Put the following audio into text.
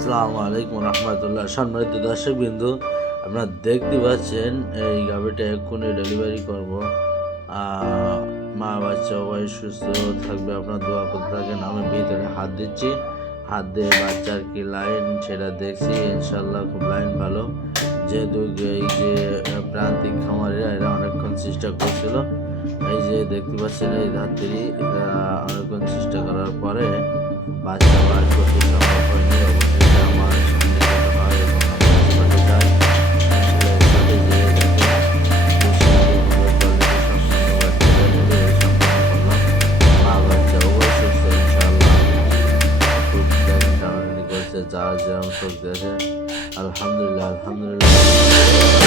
আসসালামু আলাইকুম রহমতুল্লাহ। সম্মানিত দর্শক বিন্দু আপনারা দেখতে পাচ্ছেন, এই গাভিটা এক্ষুনি ডেলিভারি করব। মা বাচ্চা সবাই সুস্থ থাকবে, আপনার দোয়া করতে থাকেন। আমি ভিতরে হাত দিচ্ছি। হাত দিয়ে বাচ্চার কি লাইন, সেটা দেখছি। ইনশাল্লাহ খুব লাইন ভালো। যেহেতু এই যে প্রান্তিক খামারিরা এরা অনেকক্ষণ চেষ্টা করছিল। এই যে দেখতে পাচ্ছেন, এই রাত্রি এরা অনেকক্ষণ চেষ্টা করার পরে বাচ্চা বার করতে সম্ভব হয়নি। যার যেরকম শক্তি আছে আলহামদুলিল্লাহ আলহামদুলিল্লাহ।